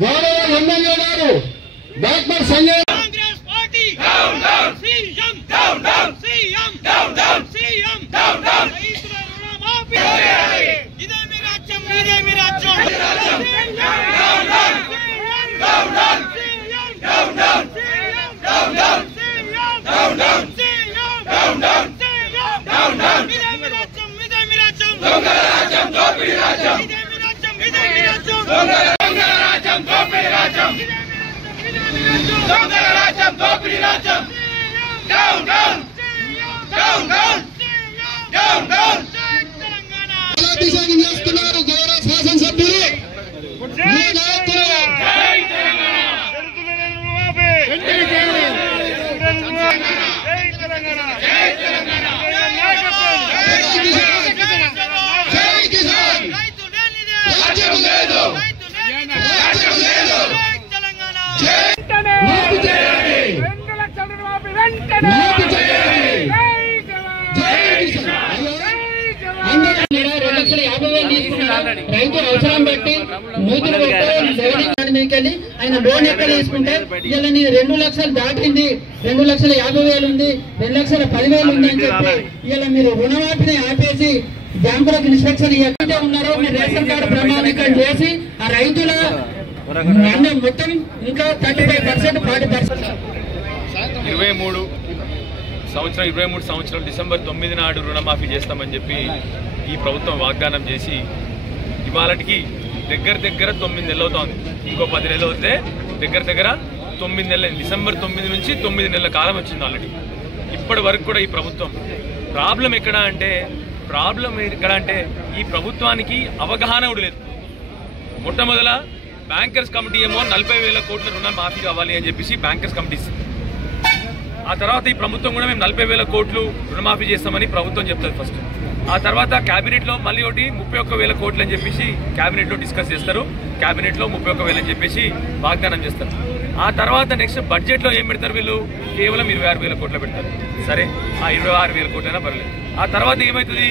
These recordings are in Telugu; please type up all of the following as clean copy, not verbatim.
గౌరవ ఎమ్మెల్యే గారు డాక్టర్ సంజయ్ చేస్తున్నారు గౌరవ శాసనసభ్యులు రైతు అవసరం బట్టి మీకెళ్ళి ఆయన లోన్ ఎక్కడ తీసుకుంటే ఇలా నీ 2 లక్షలు దాటింది, 2,50,000 ఉంది, 2,10,000 ఉంది అని చెప్పి ఇలా మీరు రుణమాఫీని ఆపేసి బ్యాంకులకు ఇన్స్ట్రక్షన్ ఎక్కడే ఉన్నారో మీరు రేషన్ కార్డు ప్రమాణికం చేసి ఆ రైతుల మొత్తం ఇంకా 35%, 40%. 23 సంవత్సరం డిసెంబర్ 9 నాడు రుణమాఫీ చేస్తామని చెప్పి ఈ ప్రభుత్వం వాగ్దానం చేసి ఇవాళకి దగ్గర 9 నెలలు అవుతోంది. ఇంకో 10 నెలలు అవుతే దగ్గర 9 నెలలు. డిసెంబర్ 9 నుంచి 9 నెలల కాలం వచ్చింది ఆల్రెడీ. ఇప్పటి వరకు కూడా ఈ ప్రభుత్వం ప్రాబ్లం ఎక్కడ అంటే ఈ ప్రభుత్వానికి అవగాహన కూడా లేదు. మొట్టమొదల బ్యాంకర్స్ కమిటీ ఏమో 40,000 కోట్ల రుణం మాఫీ కావాలి అని చెప్పేసి బ్యాంకర్స్ కమిటీ ఇస్తుంది. ఆ తర్వాత ఈ ప్రభుత్వం కూడా మేము 40,000 కోట్లు రుణమాఫీ చేస్తామని ప్రభుత్వం చెప్తుంది ఫస్ట్. ఆ తర్వాత క్యాబినెట్లో మళ్ళీ ఒకటి 31,000 కోట్లు అని చెప్పేసి క్యాబినెట్లో డిస్కస్ చేస్తారు. క్యాబినెట్లో 31,000 అని చెప్పేసి వాగ్దానం చేస్తారు. ఆ తర్వాత నెక్స్ట్ బడ్జెట్లో ఏం పెడతారు వీళ్ళు? కేవలం 26,000 కోట్లు పెడతారు. సరే, ఆ 26,000 కోట్లైనా పర్లేదు. ఆ తర్వాత ఏమవుతుంది?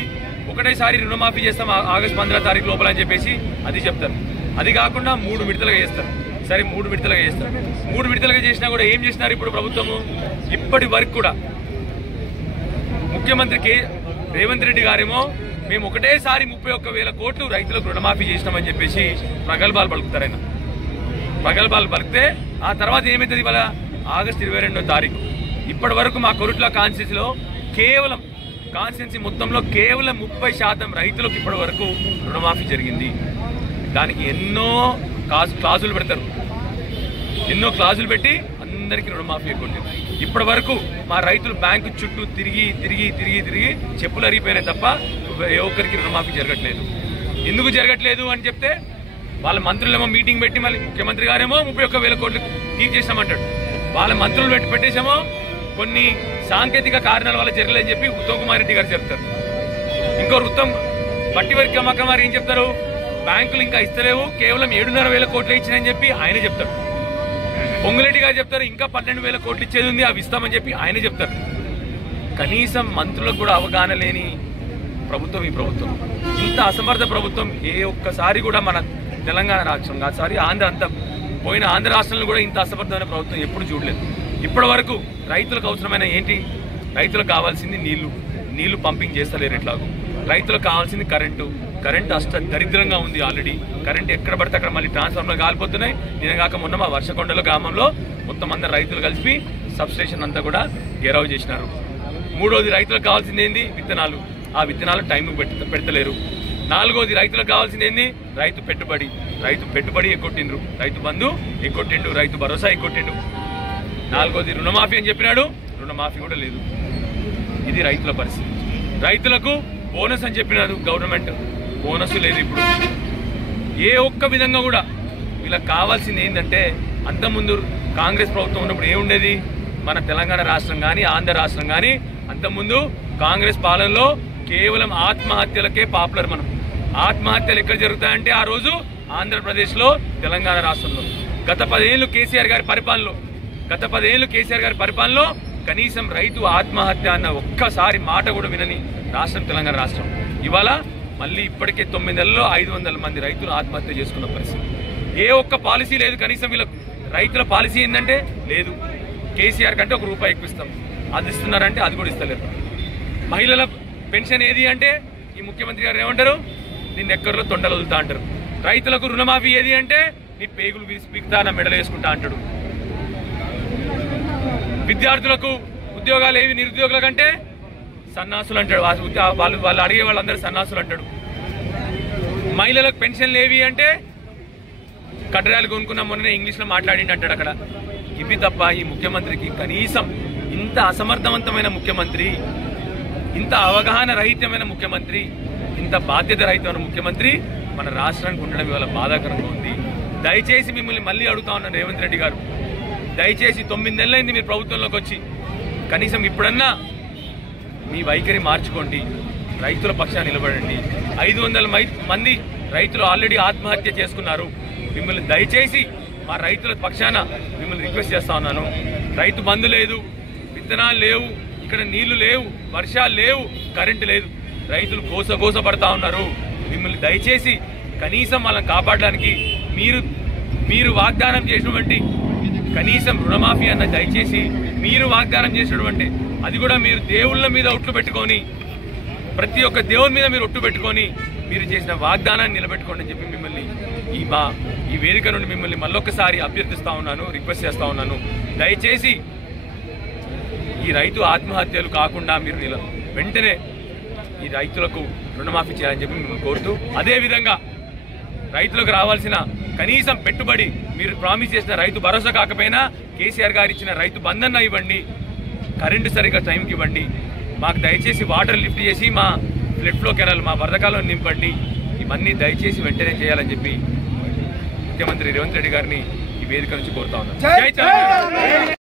ఒకటేసారి రుణమాఫీ చేస్తాం ఆగస్టు 15వ తారీఖు లోపల అని చెప్పేసి అది చెప్తారు. అది కాకుండా 3 విడతలుగా చేస్తారు. సరే, 3 విడతలుగా చేస్తారు. 3 విడతలుగా చేసినా కూడా ఏం చేసినారు ఇప్పుడు ప్రభుత్వము? ఇప్పటి వరకు కూడా ముఖ్యమంత్రికి రేవంత్ రెడ్డి గారేమో మేము ఒకటేసారి 31,000 కోట్లు రైతులకు రుణమాఫీ చేసినామని చెప్పేసి ప్రగల్భాలు పలుకుతారు. ఆయన ప్రగల్భాలు పలికితే ఆ తర్వాత ఏమవుతుంది? ఇవాళ ఆగస్టు 22వ తారీఖు ఇప్పటి వరకు మా కొరుట్ల కాన్స్టిట్యూన్సీలో కాన్స్టిట్యూన్సీ మొత్తంలో కేవలం 30% రైతులకు ఇప్పటి వరకు రుణమాఫీ జరిగింది. దానికి ఎన్నో క్లాజులు పెడతారు. ఎన్నో క్లాజులు పెట్టి అందరికీ రుణమాఫీ కొట్టారు. ఇప్పటి వరకు మా రైతులు బ్యాంకు చుట్టూ తిరిగి చెప్పులు అరిగిపోయినాయి తప్ప ఏ ఒక్కరికి రుణమాఫీ జరగట్లేదు. ఎందుకు జరగట్లేదు అని చెప్తే వాళ్ళ మంత్రులేమో మీటింగ్ పెట్టి మళ్ళీ ముఖ్యమంత్రి గారేమో 31,000 కోట్లు తీర్చేసామంటాడు. వాళ్ళ మంత్రులు పెట్టేసామో కొన్ని సాంకేతిక కారణాల వల్ల జరగలేదని చెప్పి ఉత్తమ్ కుమార్ రెడ్డి గారు చెప్తారు. ఇంకోరు బట్టి వర్గమకమారు ఏం చెప్తారు? బ్యాంకులు ఇంకా ఇస్తలేవు, కేవలం 7,500 కోట్లు ఇచ్చినాయని చెప్పి ఆయన చెప్తారు. పొంగులేటి గారు చెప్తారు ఇంకా 12,000 కోట్లు ఇచ్చేది ఉంది, అవి ఇస్తామని చెప్పి ఆయన చెప్తారు. కనీసం మంత్రులకు కూడా అవగాహన లేని ప్రభుత్వం ఈ ప్రభుత్వం. ఇంత అసమర్థ ప్రభుత్వం ఏ ఒక్కసారి కూడా మన తెలంగాణ రాష్ట్రం కాదు, సారీ అంతా పోయిన ఆంధ్ర రాష్ట్రంలో కూడా ఇంత అసమర్థమైన ప్రభుత్వం ఎప్పుడు చూడలేదు. ఇప్పటి వరకు రైతులకు అవసరమైన ఏంటి? రైతులకు కావాల్సింది నీళ్లు పంపింగ్ చేస్తలేరు. ఎట్లాగో రైతులకు కావాల్సింది కరెంటు అష్ట దరిద్రంగా ఉంది. ఆల్రెడీ కరెంట్ ఎక్కడ పడితే అక్కడ మళ్ళీ ట్రాన్స్ఫార్మర్లు కాలిపోతున్నాయి. నిన్నగాక మొన్న మా వర్షకొండల గ్రామంలో మొత్తం అందరు రైతులు కలిసి సబ్స్టేషన్ అంతా కూడా గెరవ్ చేసినారు. మూడోది రైతులకు కావాల్సింది ఏంది? విత్తనాలు. ఆ విత్తనాలు టైంకు పెడతలేరు. నాలుగోది రైతులకు కావాల్సింది ఏంది? రైతు పెట్టుబడి ఎగ్గొట్టిండ్రు. రైతు బంధు ఎగ్గొట్టిండు, రైతు భరోసా ఎగ్గొట్టిండు. నాలుగోది రుణమాఫీ అని చెప్పినాడు, రుణమాఫీ కూడా లేదు. ఇది రైతుల పరిస్థితి. రైతులకు బోనస్ అని చెప్పినారు గవర్నమెంట్, బోనస్ లేదు. ఇప్పుడు ఏ ఒక్క విధంగా కూడా వీళ్ళకి కావాల్సింది ఏంటంటే, అంతకుముందు కాంగ్రెస్ ప్రభుత్వం ఉన్నప్పుడు ఏముండేది? మన తెలంగాణ రాష్ట్రం కానీ ఆంధ్ర రాష్ట్రం కానీ అంతకుముందు కాంగ్రెస్ పాలనలో కేవలం ఆత్మహత్యలకే పాపులర్. మనం ఆత్మహత్యలు ఎక్కడ జరుగుతాయంటే ఆ రోజు ఆంధ్రప్రదేశ్లో, తెలంగాణ రాష్ట్రంలో. గత 10 ఏళ్ళు కేసీఆర్ గారి పరిపాలనలో కనీసం రైతు ఆత్మహత్య అన్న ఒక్కసారి మాట కూడా వినని రాష్ట్రం తెలంగాణ రాష్ట్రం. ఇవాళ మళ్ళీ ఇప్పటికే 9 నెలల్లో 500 మంది రైతులు ఆత్మహత్య చేసుకున్న పరిస్థితి. ఏ ఒక్క పాలసీ లేదు. కనీసం వీళ్ళకు రైతుల పాలసీ ఏంటంటే లేదు. కేసీఆర్ కంటే ₹1 ఎక్కువ ఇస్తాం, అది ఇస్తున్నారంటే అది కూడా ఇస్తలేరు. మహిళల పెన్షన్ ఏది అంటే ఈ ముఖ్యమంత్రి గారు ఏమంటారు, నిన్ను ఎక్కర్లో తొండలు వదులుతా అంటారు. రైతులకు రుణమాఫీ ఏది అంటే నీ పేగులు పీకుతా నా మెడలు వేసుకుంటా అంటాడు. విద్యార్థులకు ఉద్యోగాలు ఏవి నిరుద్యోగుల కంటే సన్నాసులు అంటాడు. వాళ్ళు అడిగే వాళ్ళందరూ సన్నాసులు అంటాడు. మహిళలకు పెన్షన్లు ఏవి అంటే కట్టడాలు కొనుక్కున్న మొన్ననే ఇంగ్లీష్లో మాట్లాడిండి అంటాడు అక్కడ. ఇవి తప్ప ఈ ముఖ్యమంత్రికి కనీసం ఇంత అసమర్థవంతమైన ముఖ్యమంత్రి, ఇంత అవగాహన రహితమైన ముఖ్యమంత్రి, ఇంత బాధ్యత రహితమైన ముఖ్యమంత్రి మన రాష్ట్రానికి ఉండడం ఇవాళ బాధాకరంగా ఉంది. దయచేసి మిమ్మల్ని మళ్ళీ అడుగుతా ఉన్నాను రేవంత్ రెడ్డి గారు, దయచేసి 9 నెలలైంది మీరు ప్రభుత్వంలోకి వచ్చి, కనీసం ఇప్పుడన్నా మీ వైఖరి మార్చుకోండి, రైతుల పక్షాన్ని నిలబడండి. 500 మంది రైతులు ఆల్రెడీ ఆత్మహత్య చేసుకున్నారు. మిమ్మల్ని దయచేసి మా రైతుల పక్షాన మిమ్మల్ని రిక్వెస్ట్ చేస్తా ఉన్నాను. రైతు బంధు లేదు, విత్తనాలు లేవు, ఇక్కడ నీళ్లు లేవు, వర్షాలు లేవు, కరెంటు లేదు, రైతులు కోస పడతా ఉన్నారు. మిమ్మల్ని దయచేసి కనీసం వాళ్ళని కాపాడడానికి మీరు వాగ్దానం చేసినటువంటి కనీసం రుణమాఫీ అన్న దయచేసి మీరు వాగ్దానం చేసినటువంటి అది కూడా మీరు దేవుళ్ళ మీద ఒట్లు పెట్టుకొని, ప్రతి ఒక్క దేవుని మీద మీరు ఒట్టు పెట్టుకొని మీరు చేసిన వాగ్దానాన్ని నిలబెట్టుకోండి అని చెప్పి మిమ్మల్ని ఈ వేదిక నుండి మిమ్మల్ని మళ్ళొక్కసారి అభ్యర్థిస్తా ఉన్నాను, రిక్వెస్ట్ చేస్తా ఉన్నాను. దయచేసి ఈ రైతు ఆత్మహత్యలు కాకుండా మీరు వెంటనే ఈ రైతులకు రుణమాఫీ చేయాలని చెప్పి మిమ్మల్ని కోరుతూ, అదేవిధంగా రైతులకు రావాల్సిన కనీసం పెట్టుబడి మీరు ప్రామిస్ చేసిన రైతు భరోసా కాకపోయినా కేసీఆర్ గారు ఇచ్చిన రైతు బంధన్న ఇవ్వండి, కరెంటు సరిగ్గా టైంకి ఇవ్వండి, మాకు దయచేసి వాటర్ లిఫ్ట్ చేసి మా ఫ్లడ్ ఫ్లో కెనాల్ మా వరదకాలను నింపండి. ఇవన్నీ దయచేసి వెంటనే చేయాలని చెప్పి ముఖ్యమంత్రి రేవంత్ రెడ్డి గారిని ఈ వేదిక నుంచి కోరుతా ఉన్నాను. జై తెలంగాణ.